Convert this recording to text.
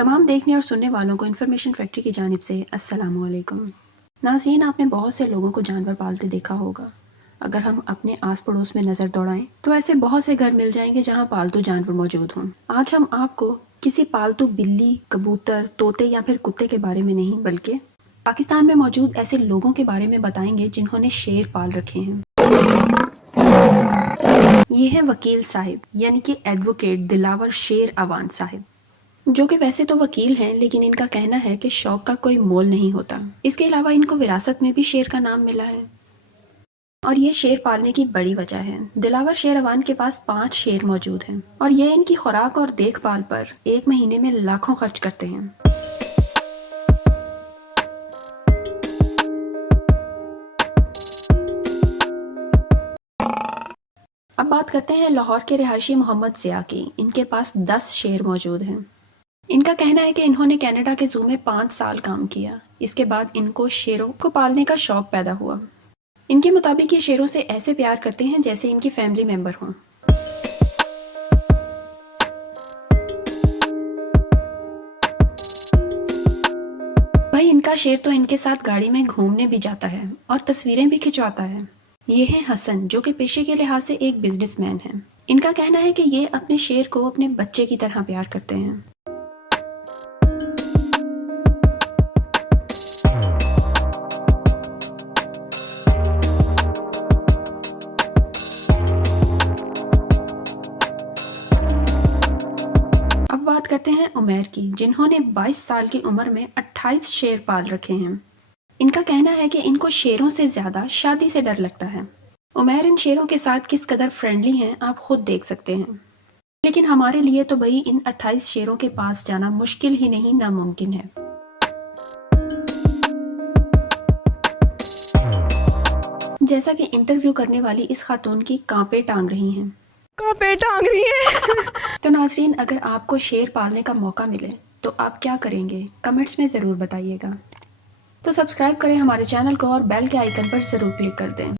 तमाम देखने और सुनने वालों को इन्फॉर्मेशन फैक्ट्री की जानिब से अस्सलामु अलैकुम। नाज़रीन, आपने बहुत से लोगों को जानवर पालते देखा होगा। अगर हम अपने आस पड़ोस में नज़र दौड़ाएं तो ऐसे बहुत से घर मिल जाएंगे जहां पालतू जानवर मौजूद हों। आज हम आपको किसी पालतू बिल्ली, कबूतर, तोते या फिर कुत्ते के बारे में नहीं, बल्कि पाकिस्तान में मौजूद ऐसे लोगों के बारे में बताएंगे जिन्होंने शेर पाल रखे हैं। ये है वकील साहिब, यानी कि एडवोकेट दिलावर शेर अवान साहिब, जो कि वैसे तो वकील हैं, लेकिन इनका कहना है कि शौक का कोई मोल नहीं होता। इसके अलावा इनको विरासत में भी शेर का नाम मिला है और ये शेर पालने की बड़ी वजह है। दिलावर शेर अवान के पास 5 शेर मौजूद हैं और ये इनकी खुराक और देखभाल पर एक महीने में लाखों खर्च करते हैं। अब बात करते हैं लाहौर के रिहायशी मोहम्मद ज़िया की। इनके पास 10 शेर मौजूद हैं। इनका कहना है कि इन्होंने कनाडा के ज़ू में 5 साल काम किया। इसके बाद इनको शेरों को पालने का शौक पैदा हुआ। इनके मुताबिक ये शेरों से ऐसे प्यार करते हैं जैसे इनकी फैमिली मेंबर हों। भाई, इनका शेर तो इनके साथ गाड़ी में घूमने भी जाता है और तस्वीरें भी खिंचवाता है। ये है हसन, जो कि पेशे के लिहाज से एक बिजनेसमैन है। इनका कहना है कि ये अपने शेर को अपने बच्चे की तरह प्यार करते हैं। अब बात करते हैं उमैर की, जिन्होंने 22 साल की उम्र में 28 शेर पाल रखे हैं। इनका कहना है कि इनको शेरों से ज्यादा शादी से डर लगता है। उमैर इन शेरों के साथ किस कदर फ्रेंडली हैं आप खुद देख सकते हैं। लेकिन हमारे लिए तो भाई इन 28 शेरों के पास जाना मुश्किल ही नहीं, नामुमकिन है। जैसा कि इंटरव्यू करने वाली इस खातून की कांपे टांग रही हैं। कांपे टांग रही है। तो नाजरीन, अगर आपको शेर पालने का मौका मिले तो आप क्या करेंगे, कमेंट्स में ज़रूर बताइएगा। तो सब्सक्राइब करें हमारे चैनल को और बेल के आइकन पर ज़रूर क्लिक कर दें।